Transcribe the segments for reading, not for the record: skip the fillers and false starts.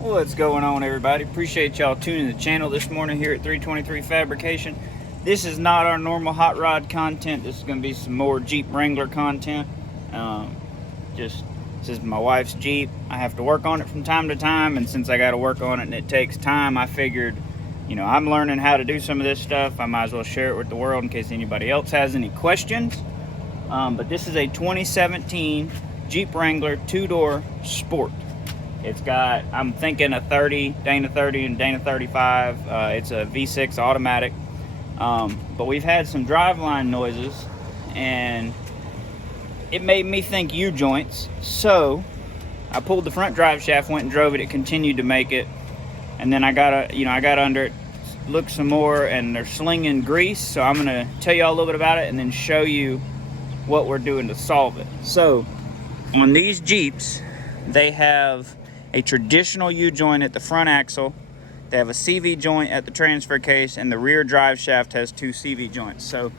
What's going on, everybody? Appreciate y'all tuning the channel this morning here at 323 Fabrication. This is not our normal hot rod content. This is going to be some more Jeep Wrangler content. This is my wife's Jeep. I have to work on it from time to time, and since I got to work on it and it takes time, I figured, you know, I'm learning how to do some of this stuff. I might as well share it with the world in case anybody else has any questions. But this is a 2017 Jeep Wrangler 2-door Sport. It's got, I'm thinking, a 30, Dana 30 and Dana 35. It's a V6 automatic. But we've had some driveline noises, and it made me think U-joints. So I pulled the front drive shaft, went and drove it. It continued to make it. And then I got under it, looked some more, and they're slinging grease. So I'm gonna tell you all a little bit about it and then show you what we're doing to solve it. So on these Jeeps, they have a traditional U-joint at the front axle. They have a CV joint at the transfer case, and the rear drive shaft has 2 CV joints. So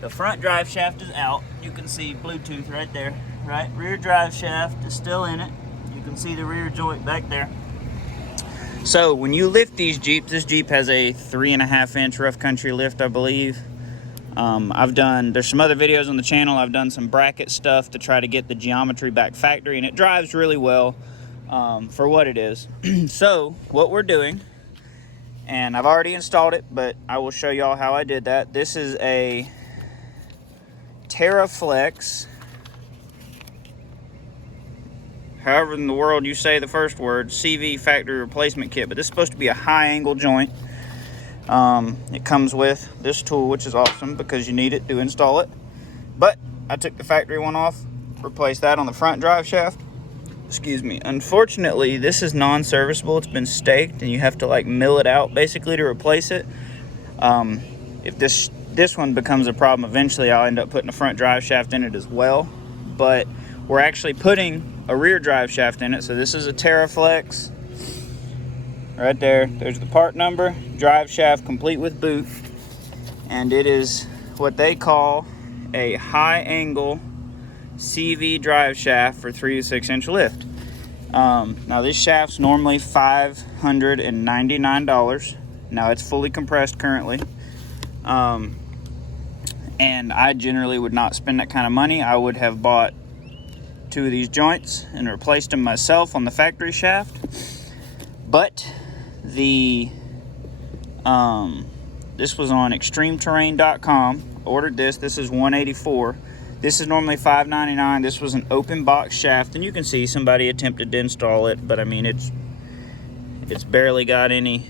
the front drive shaft is out. You can see Bluetooth right there, right? Rear drive shaft is still in it. You can see the rear joint back there. So when you lift these Jeeps, this Jeep has a 3.5-inch rough country lift, I believe. There's some other videos on the channel. I've done some bracket stuff to try to get the geometry back factory, and it drives really well. For what it is. So what we're doing, and I've already installed it, but I will show y'all how I did that. This is a Terraflex, however in the world you say the first word, CV factory replacement kit, but this is supposed to be a high angle joint. It comes with this tool, which is awesome because you need it to install it. But I took the factory one off, replaced that on the front drive shaft. Excuse me. Unfortunately, this is non-serviceable. It's been staked, and you have to like mill it out basically to replace it. If this one becomes a problem, eventually I'll end up putting a front drive shaft in it as well. But we're actually putting a rear drive shaft in it. So this is a Terraflex. Right there. There's the part number. Drive shaft complete with boot, and it is what they call a high angle CV drive shaft for 3 to 6 inch lift. Now this shaft's normally $599. Now it's fully compressed currently. And I generally would not spend that kind of money. I would have bought 2 of these joints and replaced them myself on the factory shaft. But this was on extremeterrain.com. Ordered this. This is $184. This is normally $599. This was an open box shaft, and you can see somebody attempted to install it, but I mean it's barely got any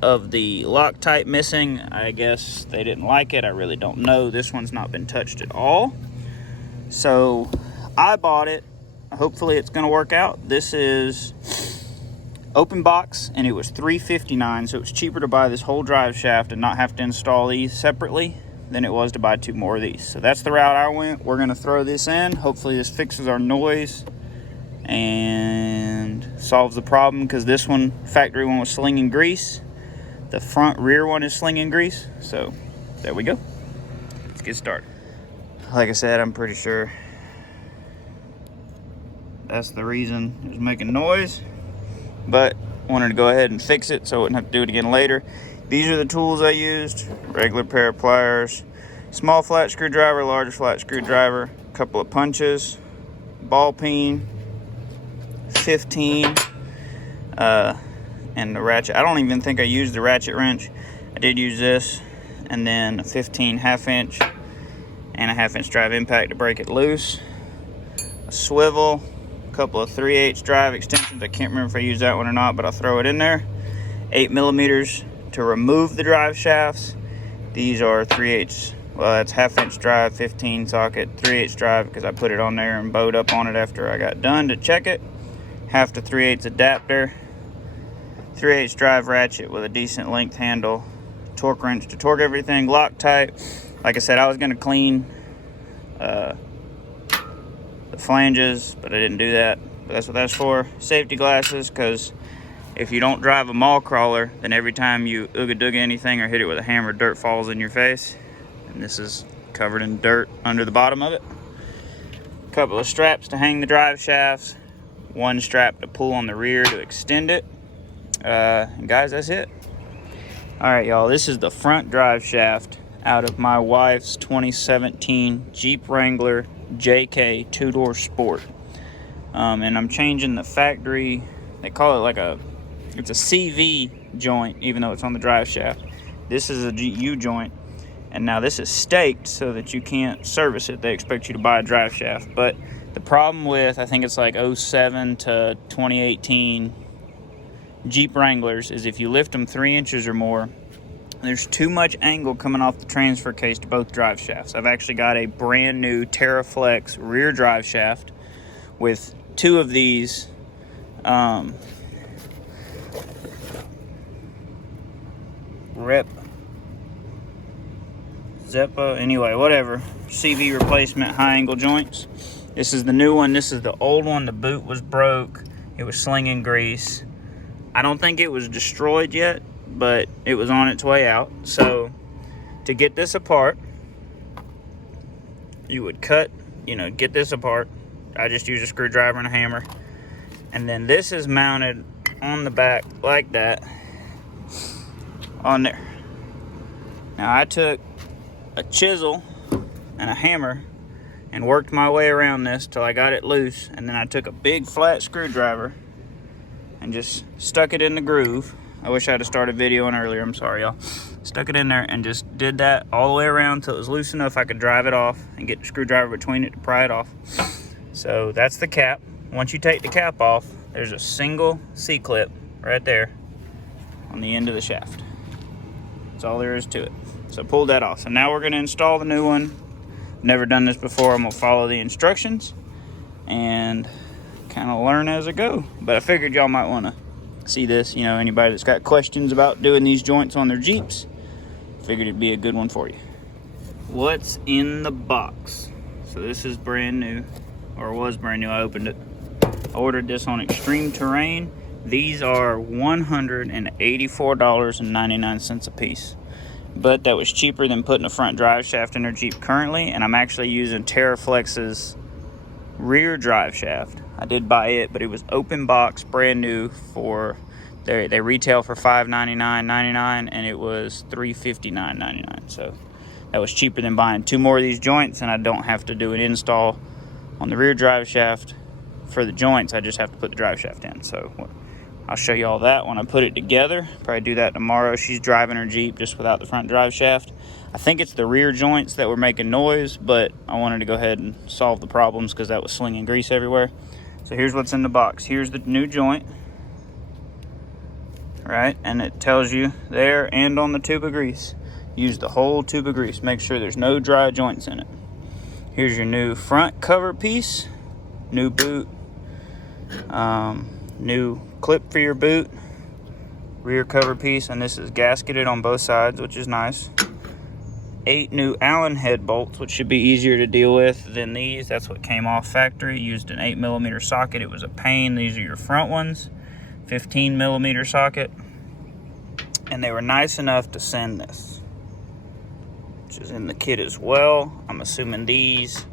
of the Loctite missing. I guess they didn't like it. I really don't know. This one's not been touched at all. So I bought it. Hopefully it's going to work out. This is open box, and it was $359, so it was cheaper to buy this whole drive shaft and not have to install these separately than it was to buy 2 more of these. So that's the route I went. We're gonna throw this in. Hopefully this fixes our noise and solves the problem, because this one, factory one, was slinging grease. The front rear one is slinging grease. So there we go. Let's get started. Like I said, I'm pretty sure that's the reason it was making noise, but wanted to go ahead and fix it so I wouldn't have to do it again later. These are the tools I used: regular pair of pliers, small flat screwdriver, larger flat screwdriver, a couple of punches, ball peen, 15, and the ratchet. I don't even think I used the ratchet wrench. I did use this, and then a 15 1/2-inch and a 1/2-inch drive impact to break it loose, a swivel, a couple of 3/8 drive extensions. I can't remember if I used that one or not, but I'll throw it in there. 8 millimeters to remove the drive shafts. These are 3/8, well, that's 1/2-inch drive, 15 socket, 3/8 drive, because I put it on there and bowed up on it after I got done to check it. 1/2 to 3/8 adapter, 3/8 drive ratchet with a decent length handle, torque wrench to torque everything, Loctite. Like I said, I was going to clean the flanges, but I didn't do that. But that's what that's for. Safety glasses, because if you don't drive a mall crawler, then every time you ooga-dooga anything or hit it with a hammer, dirt falls in your face. And this is covered in dirt under the bottom of it. A couple of straps to hang the drive shafts. one strap to pull on the rear to extend it. And guys, that's it. All right, y'all, this is the front drive shaft out of my wife's 2017 Jeep Wrangler JK 2-door Sport. And I'm changing the factory, they call it like it's a CV joint, even though it's on the drive shaft. This is a U joint, and now this is staked so that you can't service it. They expect you to buy a drive shaft. But the problem with, I think it's like 07 to 2018 Jeep Wranglers is if you lift them 3 inches or more, there's too much angle coming off the transfer case to both drive shafts. I've actually got a brand new Terraflex rear drive shaft with 2 of these whatever, CV replacement high angle joints. This is the new one. This is the old one. The boot was broke. It was slinging grease. I don't think it was destroyed yet, but it was on its way out. So to get this apart, you would get this apart. I just use a screwdriver and a hammer. And then this is mounted on the back like that on there. Now I took a chisel and a hammer and worked my way around this till I got it loose, and then I took a big flat screwdriver and just stuck it in the groove. I wish I had started videoing earlier, I'm sorry y'all. Stuck it in there and just did that all the way around till it was loose enough I could drive it off and get the screwdriver between it to pry it off. So that's the cap. Once you take the cap off, there's a single C-clip right there on the end of the shaft. That's all there is to it. So pull that off. So now we're gonna install the new one. Never done this before. I'm gonna follow the instructions and kind of learn as I go. But I figured y'all might wanna see this. You know, anybody that's got questions about doing these joints on their Jeeps, figured it'd be a good one for you. What's in the box? So this is brand new, or was brand new. I opened it. I ordered this on Extreme Terrain. These are $184.99 a piece. But that was cheaper than putting a front drive shaft in their Jeep currently, and I'm actually using Terraflex's rear drive shaft. I did buy it, but it was open box, brand new. They retail for $599.99, and it was $359.99. So that was cheaper than buying 2 more of these joints, and I don't have to do an install on the rear drive shaft for the joints. I just have to put the drive shaft in. So I'll show you all that when I put it together. Probably do that tomorrow. She's driving her Jeep just without the front drive shaft. I think it's the rear joints that were making noise, but I wanted to go ahead and solve the problems because that was slinging grease everywhere. So here's what's in the box. Here's the new joint, right? And it tells you there and on the tube of grease. Use the whole tube of grease. Make sure there's no dry joints in it. Here's your new front cover piece, new boot, new clip for your boot, rear cover piece, and this is gasketed on both sides, which is nice. 8 new Allen head bolts, which should be easier to deal with than these. That's what came off factory. Used an 8mm socket. It was a pain. These are your front ones. 15mm socket. And they were nice enough to send this, which is in the kit as well. I'm assuming these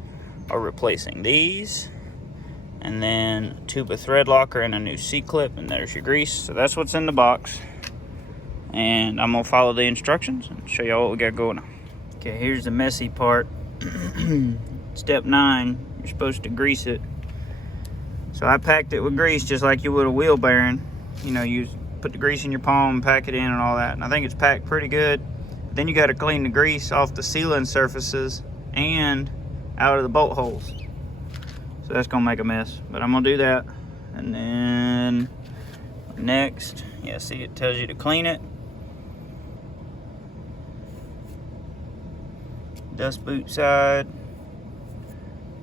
are replacing these. And then a tube of thread locker and a new C-clip, and there's your grease. So that's what's in the box. And I'm gonna follow the instructions and show y'all what we got going on. Okay, here's the messy part. Step 9, you're supposed to grease it. So I packed it with grease just like you would a wheel bearing. You know, you put the grease in your palm, pack it in and all that. And I think it's packed pretty good. Then you gotta clean the grease off the sealing surfaces and out of the bolt holes. So that's gonna make a mess, but I'm gonna do that. And then next, yeah, see, it tells you to clean it. Dust boot side,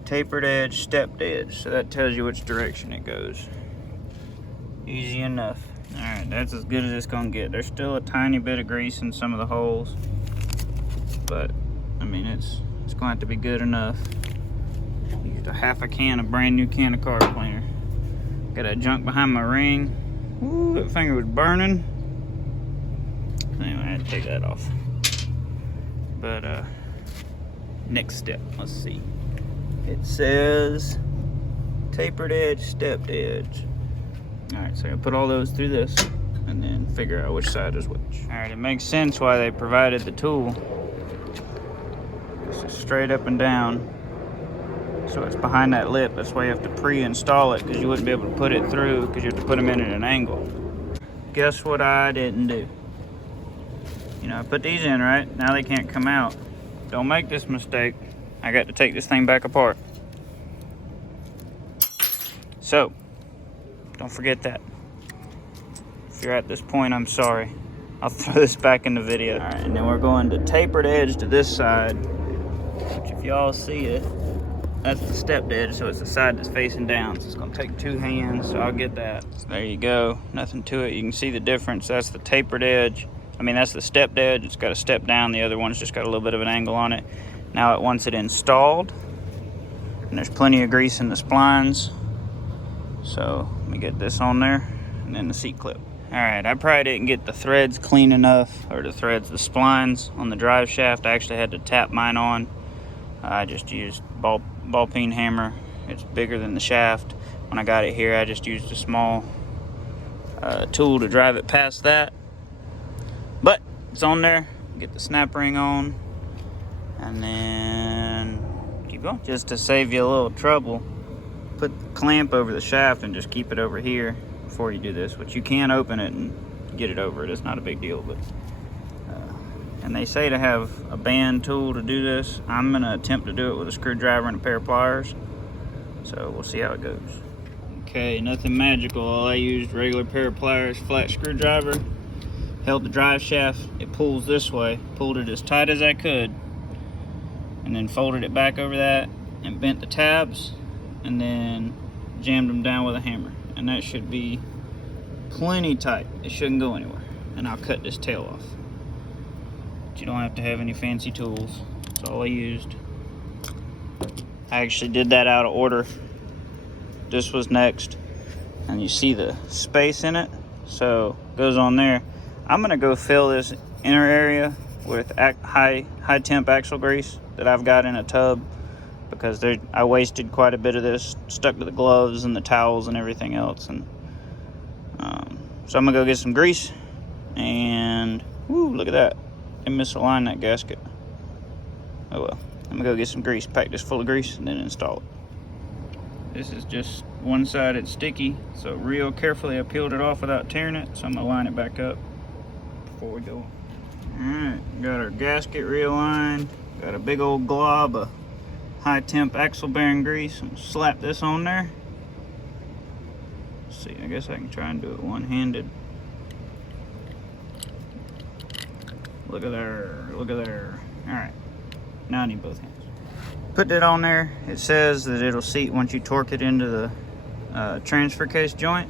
tapered edge, stepped edge. So that tells you which direction it goes. Easy enough. All right, that's as good as it's gonna get. There's still a tiny bit of grease in some of the holes, but I mean, it's gonna have to be good enough. Used a half a can of brand new can of car cleaner. Got that junk behind my ring. Ooh, that finger was burning. Anyway, I had to take that off. But next step, let's see. It says tapered edge, stepped edge. All right, so I put all those through this and then figure out which side is which. All right, it makes sense why they provided the tool. It's just straight up and down. So it's behind that lip. That's why you have to pre-install it, because you wouldn't be able to put it through because you have to put them in at an angle. Guess what I didn't do? You know, I put these in, right? Now they can't come out. Don't make this mistake. I got to take this thing back apart. So, don't forget that. If you're at this point, I'm sorry. I'll throw this back in the video. All right, and then we're going to tapered edge to this side, which if y'all see it, that's the stepped edge, so it's the side that's facing down. So it's gonna take 2 hands, so I'll get that. So there you go, nothing to it. You can see the difference. That's the tapered edge. I mean, that's the stepped edge. It's got a step down. The other one's just got a little bit of an angle on it. Now it wants it installed, and there's plenty of grease in the splines. So let me get this on there, and then the seat clip. All right, I probably didn't get the threads clean enough, or the splines on the drive shaft. I actually had to tap mine on. I just used ball peen hammer. It's bigger than the shaft. When I got it here, I just used a small tool to drive it past that. But it's on there. Get the snap ring on, and then keep going. Just to save you a little trouble, put the clamp over the shaft and just keep it over here before you do this, which you can open it and get it over it. It's not a big deal, but and they say to have a band tool to do this. I'm gonna attempt to do it with a screwdriver and a pair of pliers, so we'll see how it goes. Okay, nothing magical. All I used regular pair of pliers, flat screwdriver, held the drive shaft. It pulls this way, pulled it as tight as I could, and then folded it back over that and bent the tabs, and then jammed them down with a hammer, and that should be plenty tight. It shouldn't go anywhere. And I'll cut this tail off. You don't have to have any fancy tools. That's all I used. I actually did that out of order. This was next, and you see the space in it, so it goes on there. I'm gonna go fill this inner area with high temp axle grease that I've got in a tub, because I wasted quite a bit of this, stuck to the gloves and the towels and everything else, and so I'm gonna go get some grease, and whoo, look at that. I misaligned that gasket. Oh well. I'm gonna go get some grease, pack this full of grease, and then install it. This is just one-sided sticky, so real carefully I peeled it off without tearing it, so I'm gonna line it back up before we go. Alright, got our gasket realigned, got a big old glob of high temp axle bearing grease. I'm gonna slap this on there. Let's see, I guess I can try and do it one-handed. Look at there, look at there. All right, now I need both hands. Put that on there. It says that it'll seat once you torque it into the transfer case joint.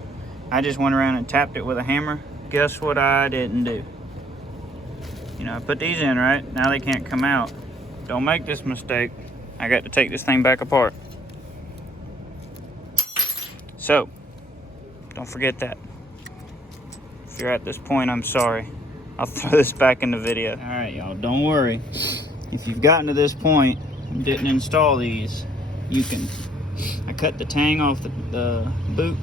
I just went around and tapped it with a hammer. Guess what I didn't do? You know, I put these in, right? Now they can't come out. Don't make this mistake. I got to take this thing back apart. So, don't forget that. If you're at this point, I'm sorry. I'll throw this back in the video. All right, y'all, don't worry. If you've gotten to this point and didn't install these, you can. I cut the tang off the boot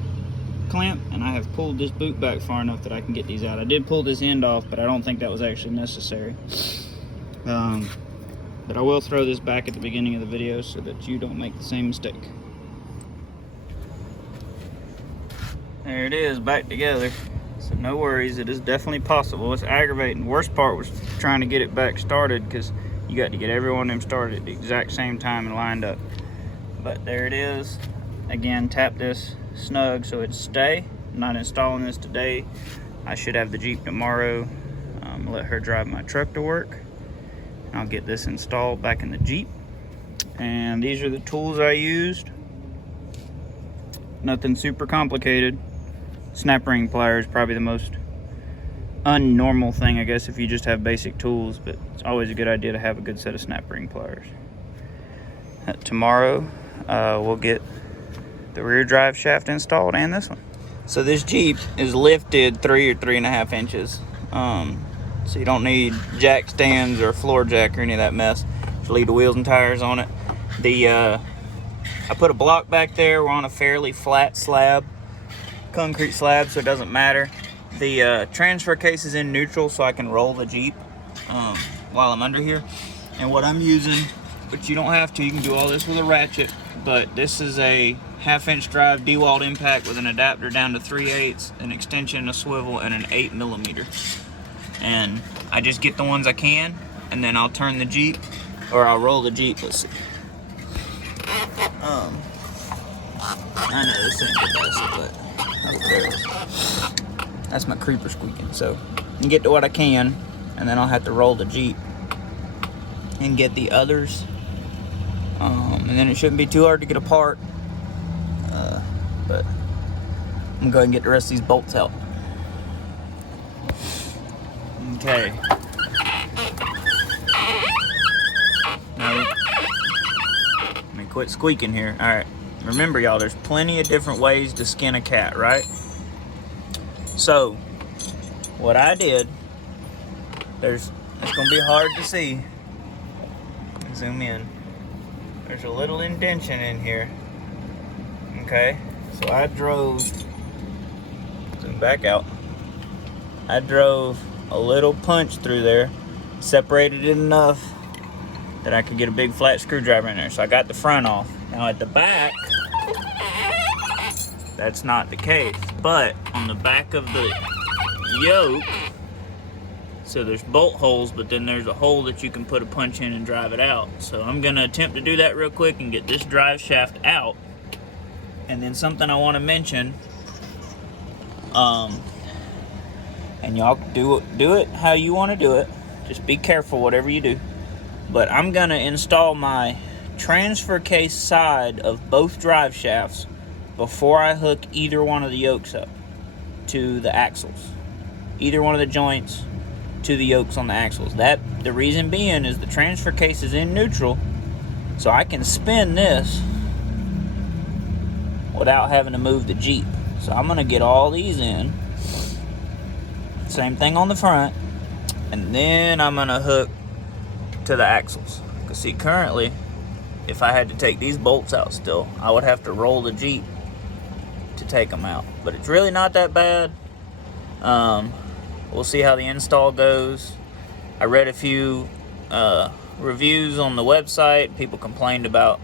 clamp, and I have pulled this boot back far enough that I can get these out. I did pull this end off, but I don't think that was actually necessary. But I will throw this back at the beginning of the video so that you don't make the same mistake. There it is, back together. So no worries, it is definitely possible. It's aggravating. Worst part was trying to get it back started, because you got to get every one of them started at the exact same time and lined up. But there it is. Again, tap this snug so it stay. I'm not installing this today. I should have the Jeep tomorrow. Let her drive my truck to work. I'll get this installed back in the Jeep. And these are the tools I used. Nothing super complicated. Snap ring pliers, probably the most unnormal thing, I guess, if you just have basic tools, but it's always a good idea to have a good set of snap ring pliers. Tomorrow, we'll get the rear drive shaft installed and this one. So this Jeep is lifted 3 or 3.5 inches. So you don't need jack stands or floor jack or any of that mess. Just leave the wheels and tires on it. The I put a block back there. We're on a fairly flat slab, concrete slab, so it doesn't matter. The transfer case is in neutral, so I can roll the Jeep while I'm under here. And what I'm using, but you don't have to, you can do all this with a ratchet, but this is a 1/2-inch drive DeWalt impact with an adapter down to 3/8, an extension, a swivel, and an 8mm. And I just get the ones I can, and then I'll turn the Jeep, or I'll roll the Jeep. Let's see. I know this ain't the best, but that's my creeper squeaking. So you get to what I can, and then I'll have to roll the Jeep and get the others. And then it shouldn't be too hard to get apart. But I'm gonna go ahead and get the rest of these bolts out. Okay. No. Let me quit squeaking here. All right. Remember, y'all, there's plenty of different ways to skin a cat, right? So, what I did, it's gonna be hard to see. Zoom in. There's a little indentation in here. Okay, so I drove, zoom back out. I drove a little punch through there, separated it enough that I could get a big flat screwdriver in there. So I got the front off. Now at the back, that's not the case, but on the back of the yoke, so there's bolt holes, but then there's a hole that you can put a punch in and drive it out. So I'm gonna attempt to do that real quick and get this drive shaft out. And then something I wanna mention, and y'all do it how you wanna do it. Just be careful whatever you do. But I'm gonna install my transfer case side of both drive shafts before I hook either one of the yokes up to the axles. Either one of the joints to the yokes on the axles. The reason being is the transfer case is in neutral, so I can spin this without having to move the Jeep. So I'm gonna get all these in. Same thing on the front, and then I'm gonna hook to the axles. Because see, currently, if I had to take these bolts out still, I would have to roll the Jeep to take them out. But it's really not that bad. We'll see how the install goes. I read a few reviews on the website. People complained about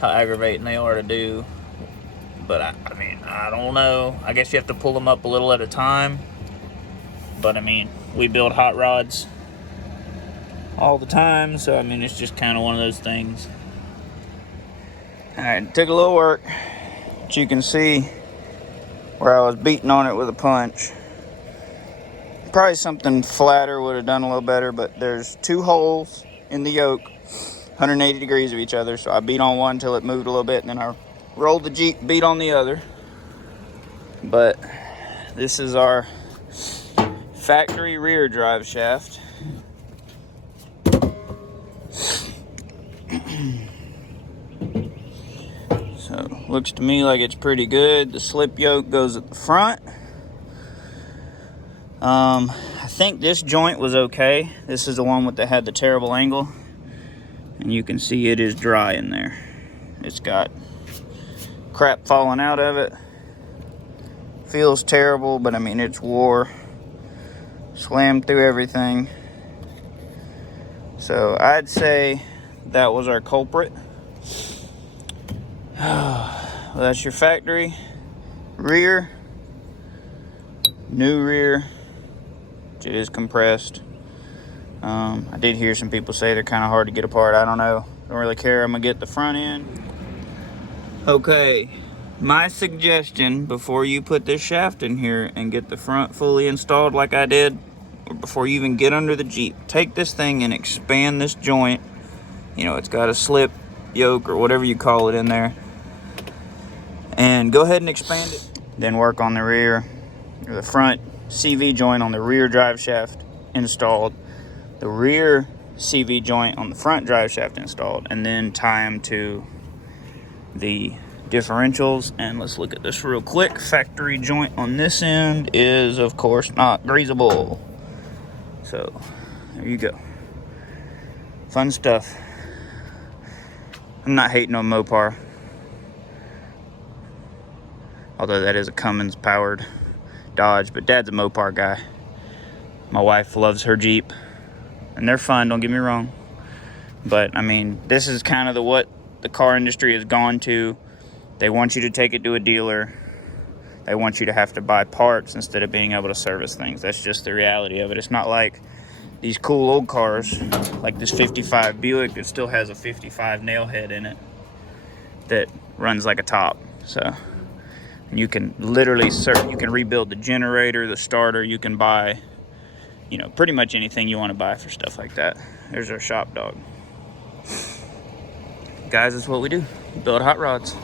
how aggravating they are to do. But I mean, I don't know. I guess you have to pull them up a little at a time. But I mean, we build hot rods all the time, so I mean, it's just kind of one of those things. All right, it took a little work, but you can see where I was beating on it with a punch. Probably something flatter would have done a little better, but there's two holes in the yoke, 180 degrees of each other, so I beat on one until it moved a little bit, and then I rolled the Jeep, beat on the other. But this is our factory rear drive shaft. So looks to me like it's pretty good. The slip yoke goes at the front. I think this joint was okay. This is the one that had the terrible angle, and you can see it is dry in there. It's got crap falling out of it. Feels terrible, but I mean, it's wore, slammed through everything. So I'd say that was our culprit. Well, that's your factory rear, new rear. It is compressed. I did hear some people say they're kind of hard to get apart. I don't know. Don't really care. I'm gonna get the front end. Okay, my suggestion before you put this shaft in here and get the front fully installed like I did, or before you even get under the Jeep, take this thing and expand this joint. You know, it's got a slip yoke or whatever you call it in there, and go ahead and expand it. Then work on the rear, or the front CV joint on the rear drive shaft installed, the rear CV joint on the front drive shaft installed, and then tie them to the differentials. And let's look at this real quick. Factory joint on this end is, of course, not greasable. So there you go. Fun stuff. I'm not hating on Mopar. although that is a Cummins powered Dodge, but Dad's a Mopar guy. My wife loves her Jeep, and they're fun, don't get me wrong. But I mean, this is kind of what the car industry has gone to. They want you to take it to a dealer. They want you to have to buy parts instead of being able to service things. That's just the reality of it. It's not like these cool old cars, like this 55 Buick that still has a 55 nail head in it that runs like a top. So you can literally you can rebuild the generator, the starter. You can buy, you know, pretty much anything you want to buy for stuff like that. There's our shop dog. Guys, that's what we do. We build hot rods.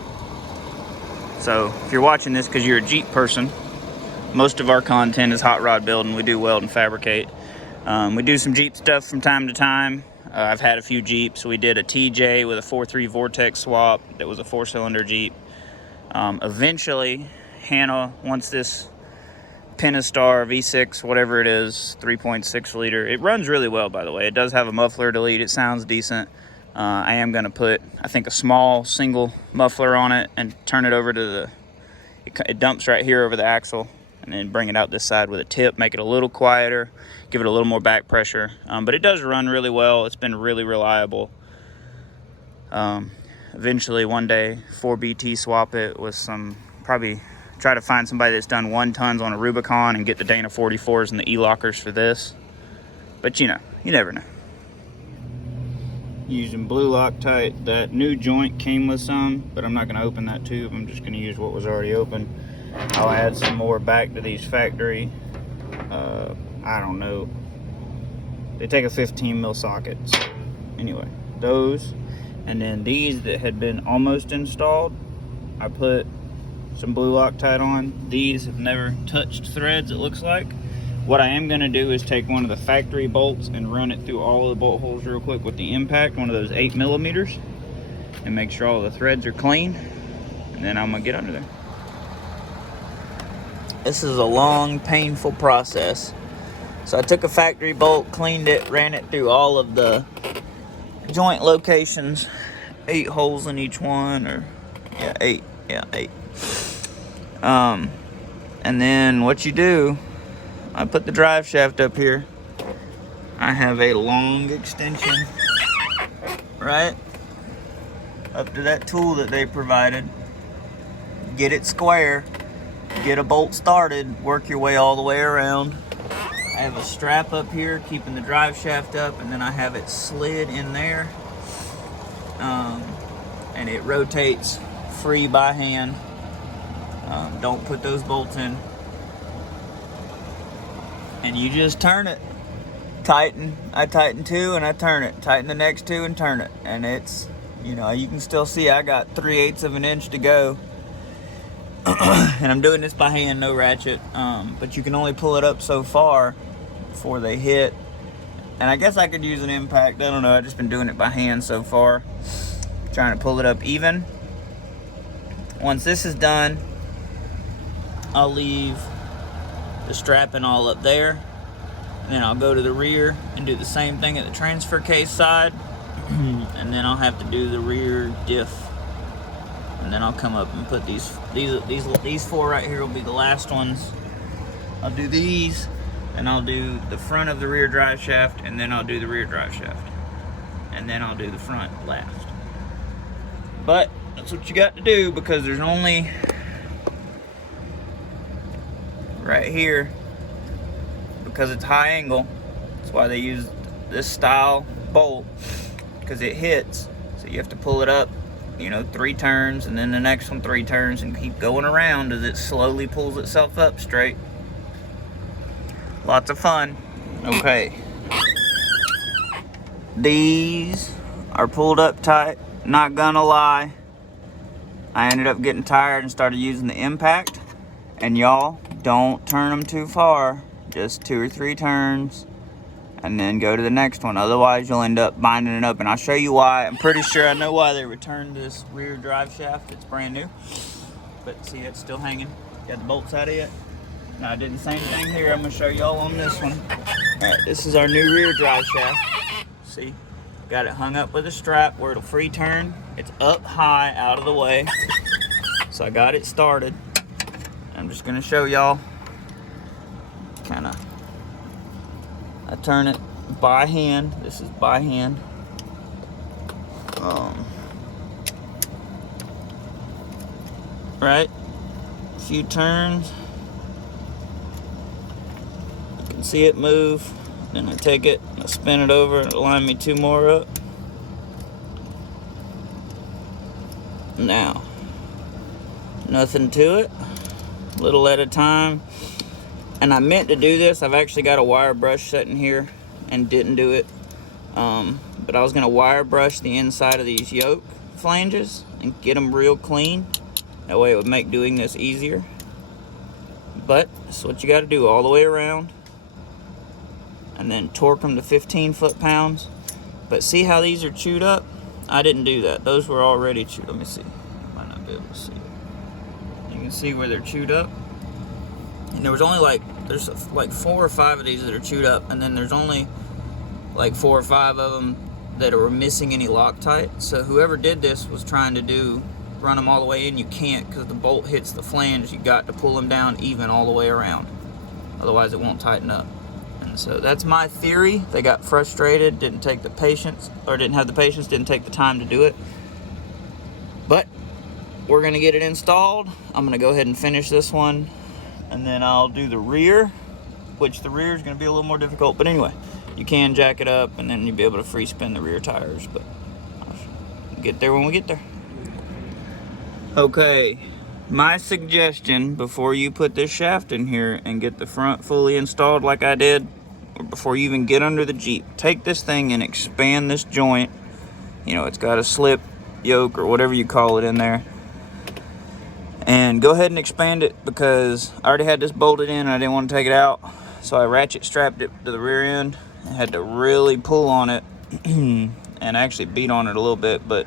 So if you're watching this because you're a Jeep person, most of our content is hot rod building. We do weld and fabricate. We do some Jeep stuff from time to time. I've had a few Jeeps. We did a TJ with a 4.3 Vortex swap that was a 4-cylinder Jeep. Eventually, Hannah wants this Pentastar V6, whatever it is, 3.6 liter. It runs really well, by the way. It does have a muffler delete. It sounds decent. I am going to put, I think, a small single muffler on it and turn it over to the, it dumps right here over the axle, and then bring it out this side with a tip, make it a little quieter, give it a little more back pressure. But it does run really well. It's been really reliable. Eventually, one day, 4BT swap it with some, probably try to find somebody that's done 1 tons on a Rubicon and get the Dana 44s and the E-lockers for this. But you know, you never know. Using blue Loctite. That new joint came with some, but I'm not going to open that tube. I'm just going to use what was already open. I'll add some more back to these factory. I don't know. They take a 15 mil socket. So anyway, those. And then these that had been almost installed, I put some blue Loctite on. These have never touched threads, it looks like. What I am going to do is take one of the factory bolts and run it through all of the bolt holes real quick with the impact, one of those 8mm, and make sure all the threads are clean. And then I'm going to get under there. This is a long, painful process. So I took a factory bolt, cleaned it, ran it through all of the joint locations. 8 holes in each one, or yeah, 8. Yeah, 8. And then what you do, I put the drive shaft up here. I have a long extension, right up to that tool that they provided. Get it square, get a bolt started, work your way all the way around. I have a strap up here keeping the drive shaft up, and then I have it slid in there, and it rotates free by hand. Don't put those bolts in, and you just turn it. Tighten. I tighten 2 and I turn it. Tighten the next 2 and turn it, and it's, you know, you can still see I got 3/8 of an inch to go. And I'm doing this by hand, no ratchet. But you can only pull it up so far before they hit. And I guess I could use an impact. I don't know. I've just been doing it by hand so far, trying to pull it up even. Once this is done, I'll leave the strapping all up there. And then I'll go to the rear and do the same thing at the transfer case side. And then I'll have to do the rear diff. And then I'll come up and put these 4 right here will be the last ones. I'll do these, and I'll do the front of the rear drive shaft, and then I'll do the rear drive shaft. And then I'll do the front last. But that's what you got to do, because there's only right here, because it's high angle. That's why they use this style bolt, because it hits. So you have to pull it up, you know, 3 turns, and then the next one 3 turns, and keep going around as it slowly pulls itself up straight. Lots of fun. Okay. These are pulled up tight. Not gonna lie, I ended up getting tired and started using the impact. And y'all, don't turn them too far. Just 2 or 3 turns, and then go to the next one. Otherwise, you'll end up binding it up. And I'll show you why. I'm pretty sure I know why they returned this rear drive shaft. It's brand new. But see, it's still hanging. Got the bolts out of it. Now I did the same thing here. I'm gonna show y'all on this one. All right, this is our new rear drive shaft. See, got it hung up with a strap where it'll free turn. It's up high, out of the way. So I got it started. I'm just gonna show y'all. I turn it by hand. This is by hand. Right, a few turns. You can see it move. Then I take it, I spin it over, and line me 2 more up. Now, nothing to it, little at a time. And I meant to do this. I've actually got a wire brush sitting here and didn't do it. But I was gonna wire brush the inside of these yoke flanges and get them real clean. That way it would make doing this easier. But that's what you gotta do all the way around. And then torque them to 15 foot-pounds. But see how these are chewed up? I didn't do that. Those were already chewed. Let me see. Might not be able to see. You can see where they're chewed up. And there was only there's like 4 or 5 of these that are chewed up, and then there's only like 4 or 5 of them that were missing any Loctite. So whoever did this was trying to run them all the way in. You can't, because the bolt hits the flange. You got to pull them down even all the way around. Otherwise it won't tighten up. And so that's my theory. They got frustrated, didn't have the patience, didn't take the time to do it. But we're gonna get it installed. I'm gonna go ahead and finish this one, and then I'll do the rear, which the rear is gonna be a little more difficult. But anyway, you can jack it up, and then you'll be able to free spin the rear tires. But I'll get there when we get there. Okay, my suggestion before you put this shaft in here and get the front fully installed like I did, or before you even get under the Jeep, take this thing and expand this joint. You know, it's got a slip yoke or whatever you call it in there. And go ahead and expand it, because I already had this bolted in and I didn't want to take it out. So I ratchet strapped it to the rear end. I had to really pull on it and actually beat on it a little bit. But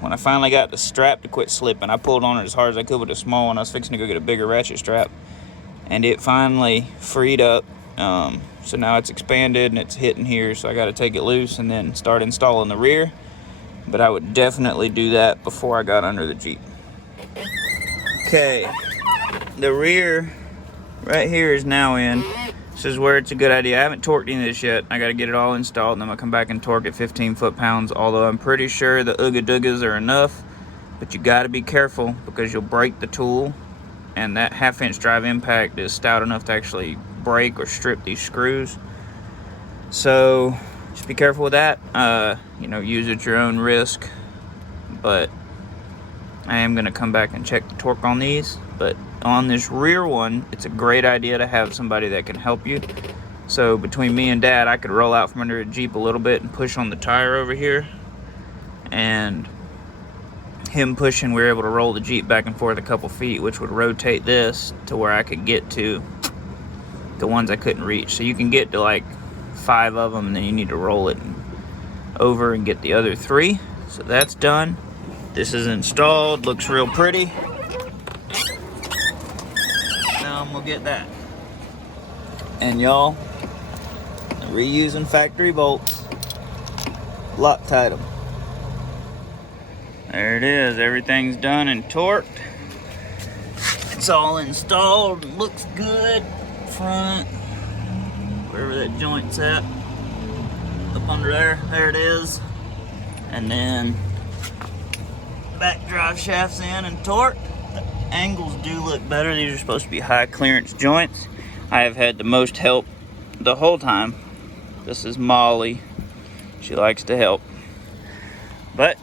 when I finally got the strap to quit slipping, I pulled on it as hard as I could with a small one. I was fixing to go get a bigger ratchet strap, and it finally freed up. So now it's expanded and it's hitting here, so I got to take it loose and then start installing the rear. But I would definitely do that before I got under the Jeep. Okay, the rear right here is now in. This is where it's a good idea. I haven't torqued any of this yet. I got to get it all installed, and then I'll come back and torque at 15 foot-pounds, although I'm pretty sure the Ooga Doogas are enough. But you got to be careful, because you'll break the tool, and that 1/2-inch drive impact is stout enough to actually break or strip these screws. So just be careful with that. You know, use at your own risk. But I am going to come back and check the torque on these. But on this rear one, it's a great idea to have somebody that can help you. So between me and Dad, I could roll out from under a Jeep a little bit and push on the tire over here. And him pushing, we were able to roll the Jeep back and forth a couple feet, which would rotate this to where I could get to the ones I couldn't reach. So you can get to like 5 of them, and then you need to roll it over and get the other 3. So that's done. This is installed, looks real pretty. Now I'm gonna get that. And y'all, reusing factory bolts, Loctite them. There it is, everything's done and torqued. It's all installed, looks good. Front, wherever that joint's at, up under there it is. And then back drive shaft's in and torqued. The angles do look better. These are supposed to be high clearance joints. I have had the most help the whole time. This is Molly. She likes to help. But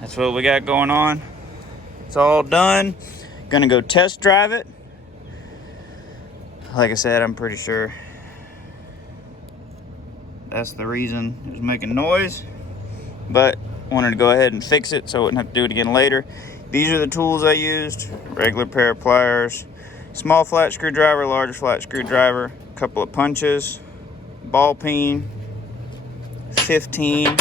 that's what we got going on. It's all done. Gonna go test drive it. Like I said, I'm pretty sure that's the reason it was making noise. But wanted to go ahead and fix it so I wouldn't have to do it again later. These are the tools I used. Regular pair of pliers, small flat screwdriver, larger flat screwdriver, a couple of punches, ball peen, 15,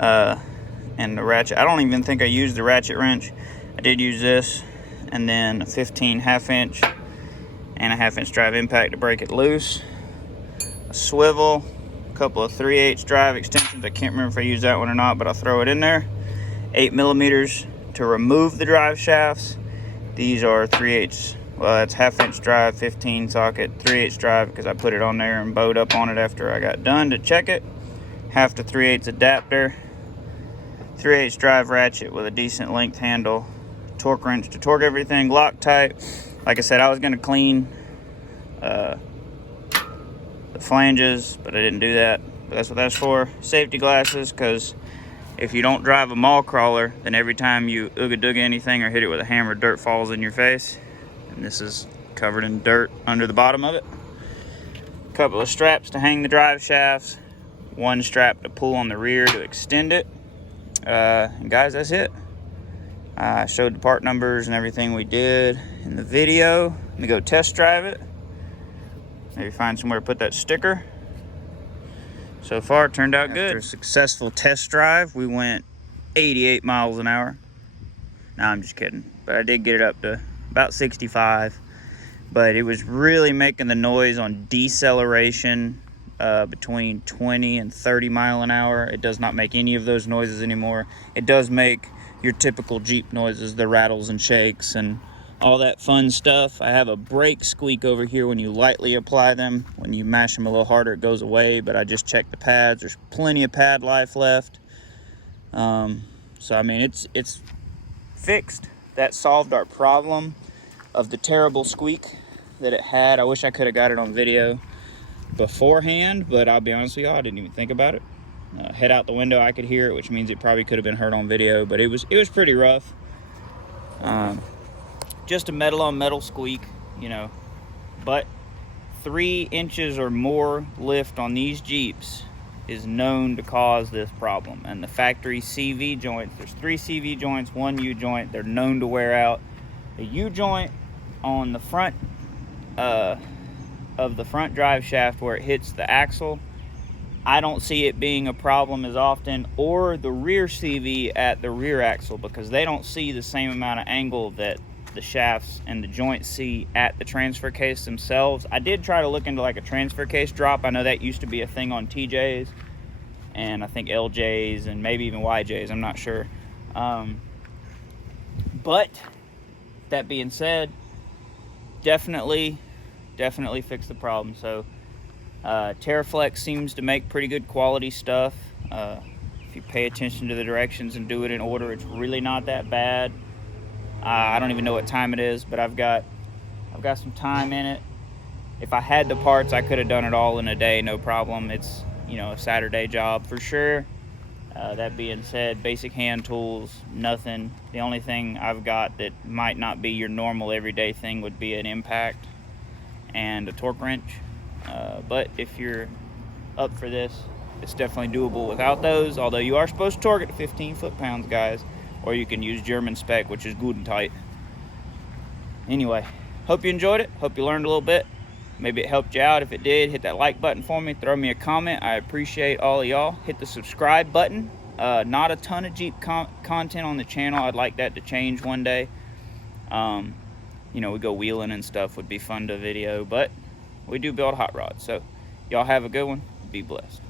and the ratchet. I don't even think I used the ratchet wrench. I did use this, and then a 15 1/2-inch and a 1/2-inch drive impact to break it loose, a swivel, a couple of 3/8 drive extensions. I can't remember if I used that one or not, but I'll throw it in there. 8 millimeters to remove the drive shafts, These are 3/8, well, that's 1/2 inch drive, 15 socket, 3/8 drive, because I put it on there and bowed up on it after I got done to check it. 1/2 to 3/8 adapter, 3/8 drive ratchet with a decent length handle, torque wrench to torque everything, Loctite. Like I said, I was going to clean the flanges, but I didn't do that. But that's what that's for. Safety glasses, because if you don't drive a mall crawler, then every time you ooga-dooga anything or hit it with a hammer, dirt falls in your face. And this is covered in dirt under the bottom of it. A couple of straps to hang the drive shafts. One strap to pull on the rear to extend it. And guys, that's it. I showed the part numbers and everything we did in the video. Let me go test drive it. Maybe find somewhere to put that sticker. So far, it turned out good. After a successful test drive, we went 88 miles an hour. No, I'm just kidding. But I did get it up to about 65. But it was really making the noise on deceleration between 20 and 30 mile an hour. It does not make any of those noises anymore. It does make your typical Jeep noises, the rattles and shakes and all that fun stuff. I have a brake squeak over here when you lightly apply them. When you mash them a little harder, it goes away, but I just checked the pads. There's plenty of pad life left. So I mean, it's fixed. That solved our problem of the terrible squeak that it had. I wish I could have got it on video beforehand, but I'll be honest with you, I didn't even think about it. Head out the window, I could hear it, which means it probably could have been heard on video, but it was pretty rough. Just a metal on metal squeak, you know, but 3 inches or more lift on these Jeeps is known to cause this problem. And the factory CV joints, there's 3 CV joints, 1 U joint, they're known to wear out. The U joint on the front of the front drive shaft where it hits the axle, I don't see it being a problem as often, or the rear CV at the rear axle, because they don't see the same amount of angle that the shafts and the joints see at the transfer case themselves. I did try to look into like a transfer case drop. I know that used to be a thing on TJs and I think LJs and maybe even YJs, I'm not sure. But that being said, definitely fix the problem. So Terraflex seems to make pretty good quality stuff. If you pay attention to the directions and do it in order, it's really not that bad. I don't even know what time it is, but I've got some time in it. If I had the parts, I could have done it all in a day, no problem. It's, you know, a Saturday job for sure. That being said, basic hand tools, nothing. The only thing I've got that might not be your normal everyday thing would be an impact and a torque wrench. But if you're up for this, it's definitely doable without those, although you are supposed to torque it to 15 foot-pounds, guys. Or you can use German spec, which is good and tight. Anyway, hope you enjoyed it. Hope you learned a little bit. Maybe it helped you out. If it did, hit that like button for me. Throw me a comment. I appreciate all of y'all. Hit the subscribe button. Not a ton of Jeep content on the channel. I'd like that to change one day. You know, we go wheeling and stuff. Would be fun to video. But we do build hot rods. So y'all have a good one. Be blessed.